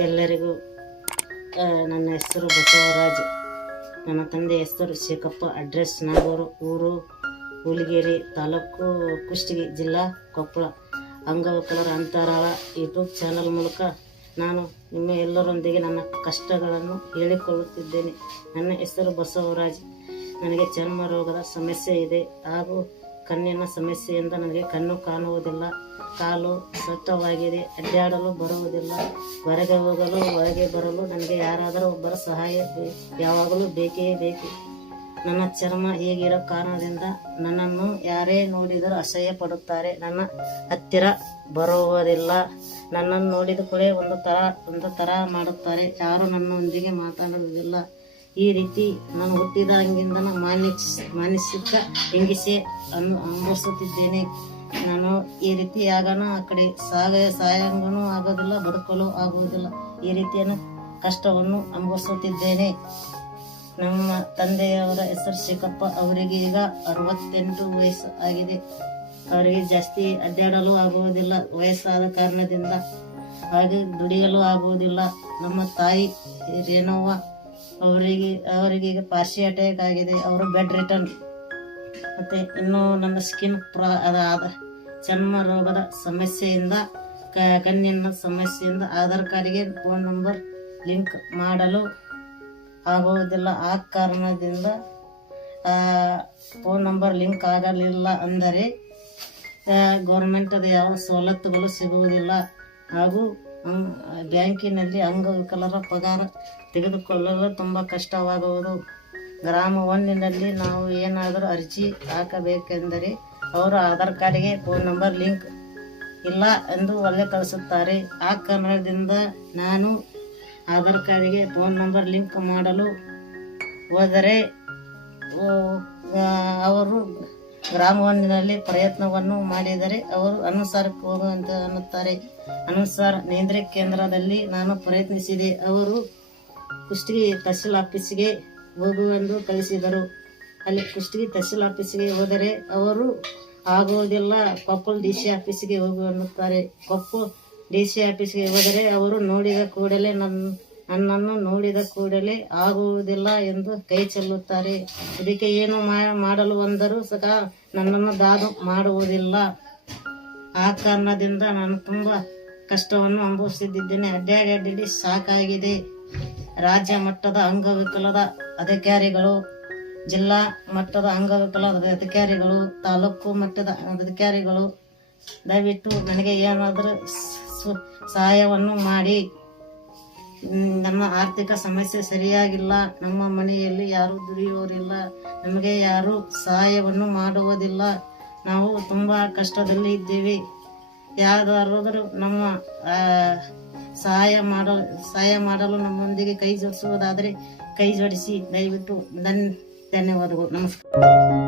ಎಲ್ಲರಿಗೂ ನನ್ನ ಹೆಸರು ಬಸವರಾಜ್. ನನ್ನ ತಂದೆ ಹೆಸರು ಶೇಖಪ್ಪ. ಅಡ್ರೆಸ್ ನಾಗೂರು, ಊರು ಹುಲಿಗೇರಿ, ತಾಲೂಕು ಕುಷ್ಟಗಿ, ಜಿಲ್ಲಾ ಕೊಪ್ಪಳ. ಅಂಗವಿಕಲರ ಅಂತರಾಳ ಯೂಟ್ಯೂಬ್ ಚಾನಲ್ ಮೂಲಕ ನಾನು ನಿಮ್ಮ ಎಲ್ಲರೊಂದಿಗೆ ನನ್ನ ಕಷ್ಟಗಳನ್ನು ಹೇಳಿಕೊಳ್ಳುತ್ತಿದ್ದೇನೆ. ನನ್ನ ಹೆಸರು ಬಸವರಾಜ್. ನನಗೆ ಚರ್ಮ ರೋಗದ ಸಮಸ್ಯೆ ಇದೆ ಹಾಗೂ ಕಣ್ಣಿನ ಸಮಸ್ಯೆಯಿಂದ ನನಗೆ ಕಣ್ಣು ಕಾಣುವುದಿಲ್ಲ. ಕಾಲು ಸೊಟ್ಟವಾಗಿದೆ. ಅಡ್ಡಾಡಲು ಬರುವುದಿಲ್ಲ. ಹೊರಗೆ ಹೋಗಲು ಒಳಗೆ ಬರಲು ನನಗೆ ಯಾರಾದರೂ ಒಬ್ಬರ ಸಹಾಯ ಯಾವಾಗಲೂ ಬೇಕೇ ಬೇಕು. ನನ್ನ ಚರ್ಮ ಹೀಗಿರೋ ಕಾರಣದಿಂದ ನನ್ನನ್ನು ಯಾರೇ ನೋಡಿದರೂ ಅಸಹ್ಯ ಪಡುತ್ತಾರೆ. ನನ್ನ ಹತ್ತಿರ ಬರುವುದಿಲ್ಲ. ನನ್ನನ್ನು ನೋಡಿದ ಕೂಡ ಒಂದು ಥರ ಮಾಡುತ್ತಾರೆ. ಯಾರೂ ನನ್ನೊಂದಿಗೆ ಮಾತಾಡುವುದಿಲ್ಲ. ಈ ರೀತಿ ನಾನು ಹುಟ್ಟಿದಾಗಿಂದ ಮಾನಸಿಕ ಹಿಂಸೆ ಅನುಭವಿಸುತ್ತಿದ್ದೇನೆ. ನಾನು ಈ ರೀತಿ ಆಗೋಣ ಆ ಕಡೆ ಸಾಯಂಗೂ ಆಗೋದಿಲ್ಲ, ಬದುಕಲು ಆಗುವುದಿಲ್ಲ. ಈ ರೀತಿಯನ್ನು ಕಷ್ಟವನ್ನು ಅನುಭವಿಸುತ್ತಿದ್ದೇನೆ. ನಮ್ಮ ತಂದೆಯವರ ಹೆಸರು ಶೇಖಪ್ಪ. ಅವರಿಗೆ ಈಗ 68 ವಯಸ್ಸು ಆಗಿದೆ. ಅವರಿಗೆ ಜಾಸ್ತಿ ಅಡ್ಡಾಡಲು ಆಗುವುದಿಲ್ಲ ವಯಸ್ಸಾದ ಕಾರಣದಿಂದ, ಹಾಗೆ ದುಡಿಯಲು ಆಗುವುದಿಲ್ಲ. ನಮ್ಮ ತಾಯಿ ರೇಣವ್ವ, ಅವರಿಗೆ ಈಗ ಪಾರ್ಸಿ ಅಟ್ಯಾಕ್ ಆಗಿದೆ. ಅವರು ಬೆಡ್ ರಿಟರ್ನ್. ಮತ್ತು ಇನ್ನು ನನ್ನ ಸ್ಕಿನ್ ಚರ್ಮ ರೋಗದ ಸಮಸ್ಯೆಯಿಂದ, ಕಣ್ಣಿನ ಸಮಸ್ಯೆಯಿಂದ ಆಧಾರ್ ಕಾರ್ಡ್ಗೆ ಫೋನ್ ನಂಬರ್ ಲಿಂಕ್ ಮಾಡಲು ಆಗುವುದಿಲ್ಲ. ಆ ಕಾರಣದಿಂದ ಫೋನ್ ನಂಬರ್ ಲಿಂಕ್ ಆಗಲಿಲ್ಲ ಅಂದರೆ ಗೌರ್ಮೆಂಟದ ಯಾವ ಸವಲತ್ತುಗಳು ಸಿಗುವುದಿಲ್ಲ. ಹಾಗೂ ಬ್ಯಾಂಕಿನಲ್ಲಿ ಅಂಗವಿಕಲರ ಪಗಾರ ತೆಗೆದುಕೊಳ್ಳಲು ತುಂಬ ಕಷ್ಟವಾಗುವುದು. ಗ್ರಾಮ 1ನಲ್ಲಿ ನಾವು ಏನಾದರೂ ಅರ್ಜಿ ಹಾಕಬೇಕೆಂದರೆ ಅವರು ಆಧಾರ್ ಕಾರ್ಡ್ಗೆ ಫೋನ್ ನಂಬರ್ ಲಿಂಕ್ ಇಲ್ಲ ಎಂದು ಒಳ್ಳೆ ಕಳಿಸುತ್ತಾರೆ. ಆ ಕಾರಣದಿಂದ ನಾನು ಆಧಾರ್ ಕಾರ್ಡ್ಗೆ ಫೋನ್ ನಂಬರ್ ಲಿಂಕ್ ಮಾಡಲು ಹೋದರೆ ಅವರು ಗ್ರಾಮ 1ನಲ್ಲಿ ಪ್ರಯತ್ನವನ್ನು ಮಾಡಿದರೆ ಅವರು ಅನುಸಾರಕ್ಕೆ ಹೋಗುವಂತ ಅನ್ನುತ್ತಾರೆ. ಅನುಸಾರ ನೇಂದ್ರ ಕೇಂದ್ರದಲ್ಲಿ ನಾನು ಪ್ರಯತ್ನಿಸಿದೆ. ಅವರು ಕುಷ್ಟಗಿ ತಹಸೀಲ್ ಆಫೀಸಿಗೆ ಹೋಗುವೆಂದು ಕಳಿಸಿದರು. ಅಲ್ಲಿ ಕುಷ್ಟಗಿ ತಹಸೀಲ್ ಆಫೀಸಿಗೆ ಹೋದರೆ ಅವರು ಆಗುವುದಿಲ್ಲ, ಕೊಪ್ಪಳ DC ಆಫೀಸಿಗೆ ಹೋಗು ಅನ್ನುತ್ತಾರೆ. ಕೊಪ್ಪಳ DC ಆಫೀಸಿಗೆ ಹೋದರೆ ಅವರು ನನ್ನನ್ನು ನೋಡಿದ ಕೂಡಲೇ ಆಗುವುದಿಲ್ಲ ಎಂದು ಕೈ ಚೆಲ್ಲುತ್ತಾರೆ. ಇದಕ್ಕೆ ಏನು ಮಾಡಲು ಬಂದರೂ ಸಹ ನನ್ನನ್ನು ದಾದು ಮಾಡುವುದಿಲ್ಲ. ಆ ಕಾರಣದಿಂದ ನಾನು ತುಂಬ ಕಷ್ಟವನ್ನು ಅನುಭವಿಸುತ್ತಿದ್ದೇನೆ. ಅಡ್ಡಾಡಿ ಸಾಕಾಗಿದೆ. ರಾಜ್ಯ ಮಟ್ಟದ ಅಂಗವಿಕಲದ ಅಧಿಕಾರಿಗಳು, ಜಿಲ್ಲಾ ಮಟ್ಟದ ಅಂಗವಿಕಲದ ಅಧಿಕಾರಿಗಳು, ತಾಲೂಕು ಮಟ್ಟದ ಅಧಿಕಾರಿಗಳು ದಯವಿಟ್ಟು ನನಗೆ ಏನಾದರೂ ಸಹಾಯವನ್ನು ಮಾಡಿ. ನಮ್ಮ ಆರ್ಥಿಕ ಸಮಸ್ಯೆ ಸರಿಯಾಗಿಲ್ಲ. ನಮ್ಮ ಮನೆಯಲ್ಲಿ ಯಾರೂ ದುಡಿಯೋರಿಲ್ಲ. ನಮಗೆ ಯಾರೂ ಸಹಾಯವನ್ನು ಮಾಡುವುದಿಲ್ಲ. ನಾವು ತುಂಬ ಕಷ್ಟದಲ್ಲಿ ಇದ್ದೇವೆ. ಯಾರಾದರೂ ನಮ್ಮ ಸಹಾಯ ಮಾಡಲು ನಮ್ಮೊಂದಿಗೆ ಕೈ ಜೋಡಿಸುವುದಾದರೆ ಕೈ ಜೋಡಿಸಿ. ದಯವಿಟ್ಟು ಧನ್ಯವಾದಗಳು. ನಮಸ್ಕಾರ.